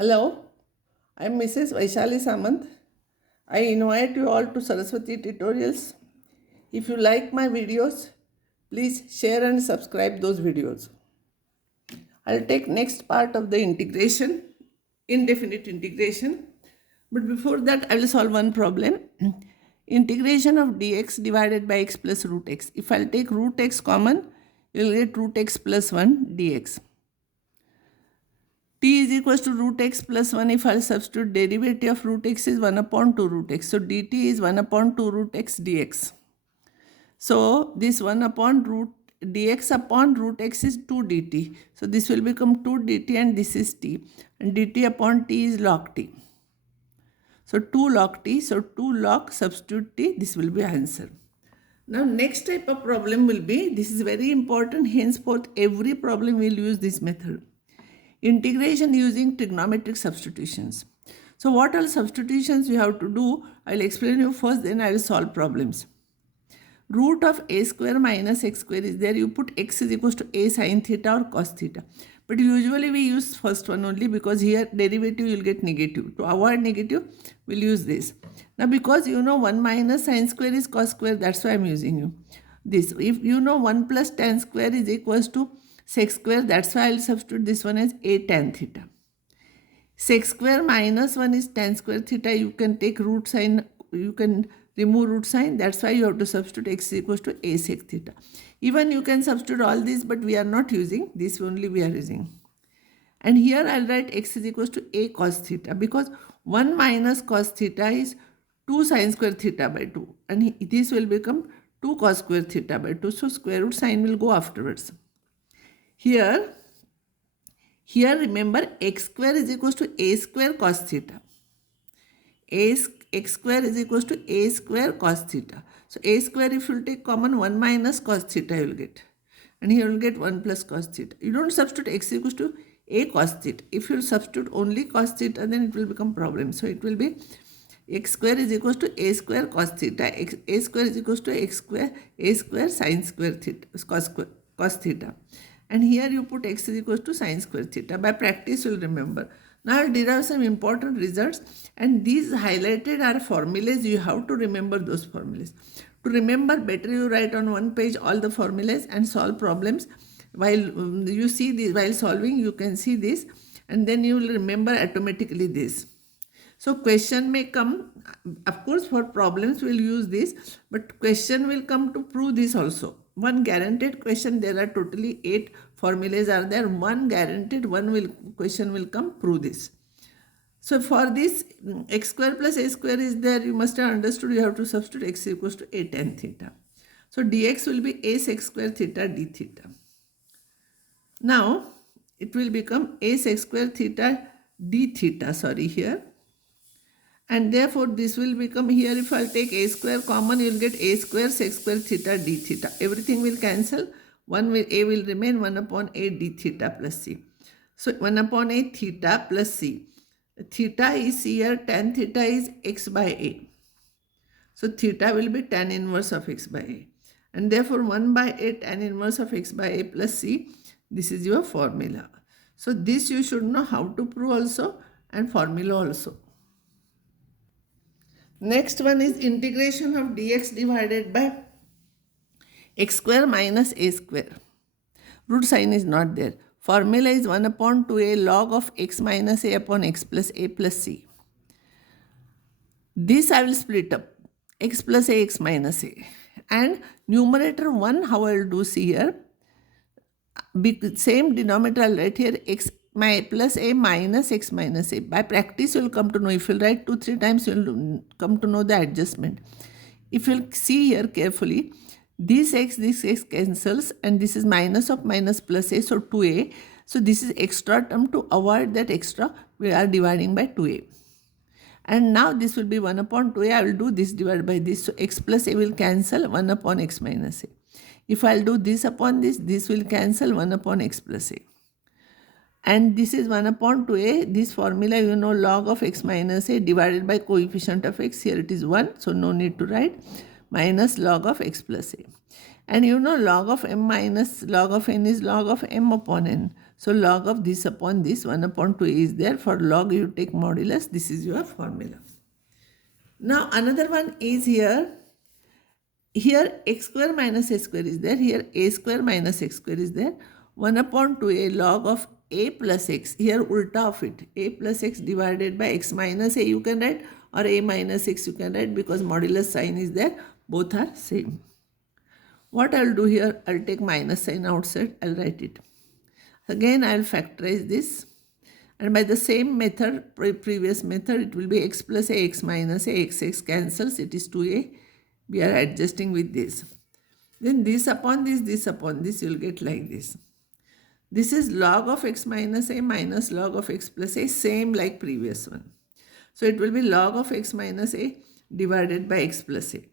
Hello, I am Mrs. Vaishali Samant. I invite you all to Saraswati Tutorials. If you like my videos, please share and subscribe those videos. I'll take next part of the integration, indefinite integration. But before that, I will solve one problem. Integration of dx divided by x plus root x. If I'll take root x common, you will get root x plus 1 dx. T is equals to root x plus 1. If I substitute, derivative of root x is 1 upon 2 root x. So dt is 1 upon 2 root x dx. So this 1 upon root dx upon root x is 2 dt. So this will become 2 dt and this is t. And dt upon t is log t. So 2 log t. So 2 log substitute t. This will be answer. Now next type of problem will be, this is very important, henceforth every problem will use this method. Integration using trigonometric substitutions. So what all substitutions you have to do, I will explain you first, then I will solve problems. Root of a square minus x square is there. You put x is equals to a sin theta or cos theta. But usually we use first one only because here derivative you will get negative. To avoid negative, we'll use this. Now because you know 1 minus sin square is cos square, that's why I'm using you. This. If you know 1 plus tan square is equals to sec square, that's why I'll substitute this one as a tan theta. Sec square minus 1 is tan square theta. You can take root sign, you can remove root sign. That's why you have to substitute x is equals to a sec theta. Even you can substitute all this, but we are not using this, only we are using. And here I'll write x is equals to a cos theta because 1 minus cos theta is 2 sin square theta by 2. And this will become 2 cos square theta by 2. So square root sign will go afterwards. Here remember x square is equals to a square cos theta. X square is equals to a square cos theta. So a square, if you take common, 1 minus cos theta you will get. And here you will get 1 plus cos theta. You don't substitute x equals to a cos theta. If you substitute only cos theta, then it will become problem. So it will be x square is equals to a square cos theta. A square is equals to x square, a square sin square theta, cos theta. And here you put x is equals to sin square theta. By practice you will remember. Now I will derive some important results, and these highlighted are formulas. You have to remember those formulas. To remember better, you write on one page all the formulas and solve problems. While you see this, while solving you can see this, and then you will remember automatically this. So question may come, of course for problems we will use this, but question will come to prove this also. One guaranteed question, there are totally 8 formulas are there. One guaranteed, question will come, prove this. So for this, x square plus a square is there. You must have understood you have to substitute x equals to a tan theta. So dx will be a sec square theta d theta. Now it will become a sec square theta d theta, here. And therefore this will become, here if I'll take a square common, you will get a square sec square theta d theta. Everything will cancel. A will remain 1 upon a d theta plus c. So 1 upon a theta plus c. Theta is here, tan theta is x by a. So theta will be tan inverse of x by a. And therefore 1 by a tan inverse of x by a plus c. This is your formula. So this you should know how to prove also and formula also. Next one is integration of dx divided by x square minus a square. Root sign is not there. Formula is 1 upon 2a log of x minus a upon x plus c. This I will split up, x plus a, x minus a. And numerator 1, how I will do, see here. Same denominator I will write here, x plus a minus x minus a. By practice you will come to know. If you write 2-3 times, you will come to know the adjustment. If you see here carefully, this x cancels, and this is minus of minus plus a, so 2a. So this is extra term. To avoid that extra, we are dividing by 2a. And now this will be 1 upon 2a. I will do this divided by this. So x plus a will cancel, 1 upon x minus a. If I will do this upon this, this will cancel, 1 upon x plus a. And this is 1 upon 2a. This formula you know, log of x minus a divided by coefficient of x. Here it is 1, so no need to write. Minus log of x plus a. And you know log of m minus log of n is log of m upon n. So log of this upon this, 1 upon 2a is there. For log you take modulus. This is your formula. Now another one is here. Here x square minus a square is there. Here a square minus x square is there. 1 upon 2a log of a plus x. Here ulta of it. A plus x divided by x minus a you can write, or a minus x you can write, because modulus sign is there. Both are same. What I'll do here, I'll take minus sign outside. I'll write it. Again, I'll factorize this. And by the same method, previous method, it will be x plus a, x minus a, x cancels. It is 2a. We are adjusting with this. Then this upon this, you will get like this. This is log of x minus a minus log of x plus a, same like previous one. So it will be log of x minus a divided by x plus a.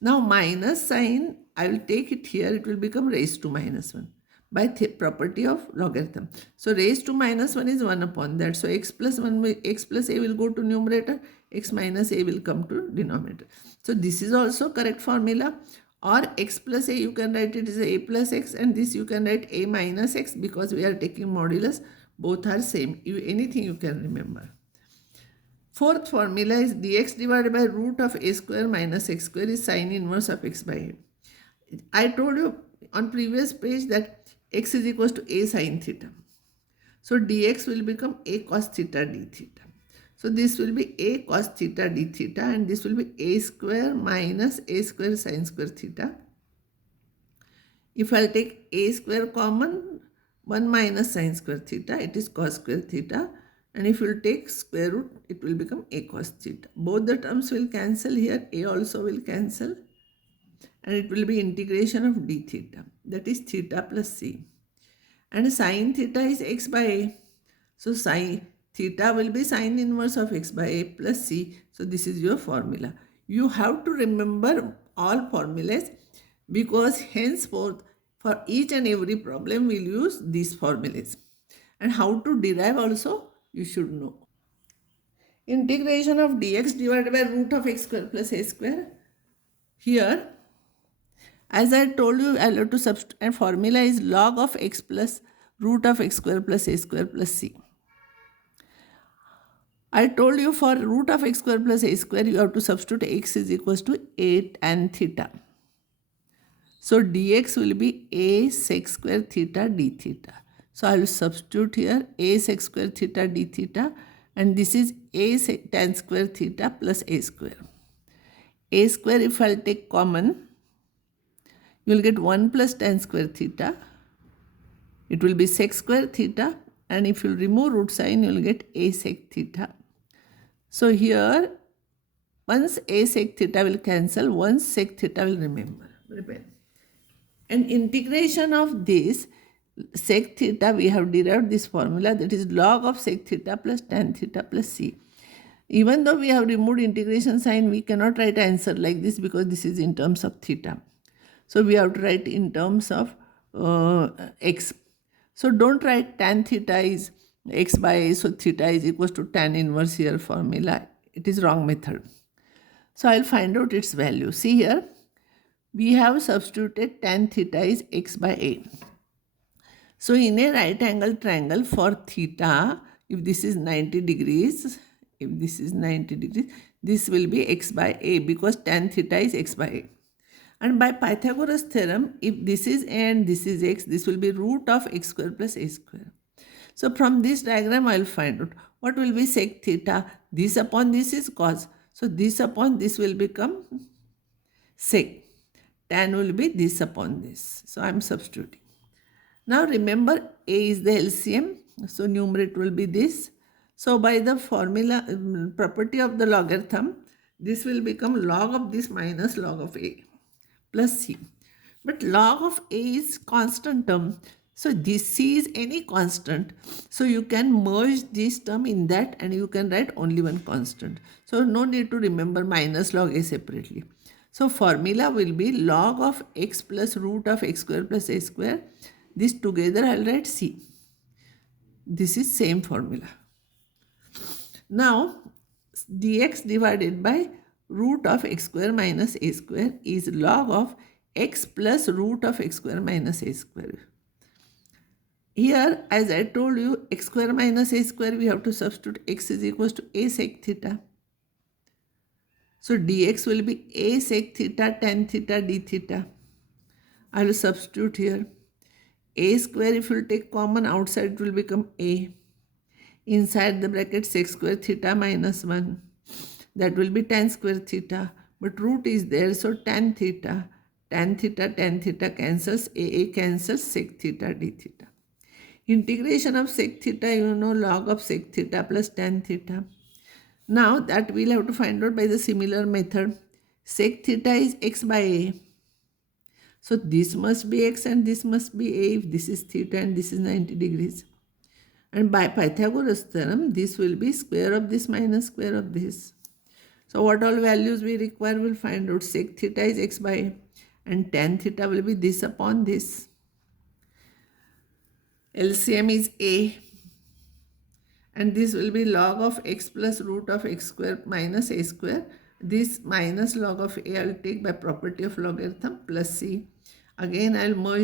Now minus sign, I will take it here. It will become raised to minus 1 by property of logarithm. So raised to minus 1 is 1 upon that. So x plus a will go to numerator, x minus a will come to denominator. So this is also correct formula. Or x plus a, you can write it as a plus x, and this you can write a minus x, because we are taking modulus. Both are same. Anything you can remember. Fourth formula is dx divided by root of a square minus x square is sine inverse of x by a. I told you on previous page that x is equals to a sine theta. So dx will become a cos theta d theta. So this will be a cos theta d theta, and this will be a square minus a square sine square theta. If I take a square common, 1 minus sine square theta, it is cos square theta. And if you take square root, it will become a cos theta. Both the terms will cancel here. A also will cancel. And it will be integration of d theta. That is theta plus c. And sine theta is x by a. So sine theta will be sine inverse of x by a plus c. So this is your formula. You have to remember all formulas, because henceforth for each and every problem we'll use these formulas. And how to derive also you should know. Integration of dx divided by root of x square plus a square. Here, as I told you, I'll have to substitute, and formula is log of x plus root of x square plus a square plus c. I told you for root of x square plus a square, you have to substitute x is equals to a tan theta. So dx will be a sec square theta d theta. So I will substitute here a sec square theta d theta, and this is a tan square theta plus a square. A square, if I will take common, you will get 1 plus tan square theta. It will be sec square theta, and if you remove root sign, you will get a sec theta. So here, once a sec theta will cancel, once sec theta will remain. And integration of this sec theta, we have derived this formula, that is log of sec theta plus tan theta plus c. Even though we have removed integration sign, we cannot write answer like this, because this is in terms of theta. So we have to write in terms of x. So don't write tan theta is x by a, so theta is equals to tan inverse here formula. It is wrong method. So I'll find out its value. See here, we have substituted tan theta is x by a. So in a right angle triangle for theta, if this is 90 degrees, this will be x by a, because tan theta is x by a. And by Pythagoras theorem, if this is a and this is x, this will be root of x square plus a square. So from this diagram, I will find out what will be sec theta. This upon this is cos. So this upon this will become sec. Tan will be this upon this. So I am substituting. Now remember, a is the LCM. So numerator will be this. So by the formula, property of the logarithm, this will become log of this minus log of a plus c. But log of a is constant term. So this c is any constant. So you can merge this term in that, and you can write only one constant. So no need to remember minus log a separately. So formula will be log of x plus root of x square plus a square. This together I will write c. This is same formula. Now dx divided by root of x square minus a square is log of x plus root of x square minus a square. Here, as I told you, x square minus a square, we have to substitute x is equals to a sec theta. So dx will be a sec theta tan theta d theta. I will substitute here. A square, if you take common outside, it will become a. Inside the bracket sec square theta minus 1. That will be tan square theta. But root is there, so tan theta cancels, a cancels, sec theta d theta. Integration of sec theta, you know, log of sec theta plus tan theta. Now that we'll have to find out by the similar method. Sec theta is x by a. So this must be x and this must be a if this is theta and this is 90 degrees. And by Pythagoras theorem, this will be square of this minus square of this. So what all values we require, we'll find out. Sec theta is x by a and tan theta will be this upon this. LCM is a. And this will be log of x plus root of x square minus a square. This minus log of a I will take by property of logarithm plus c. Again I will merge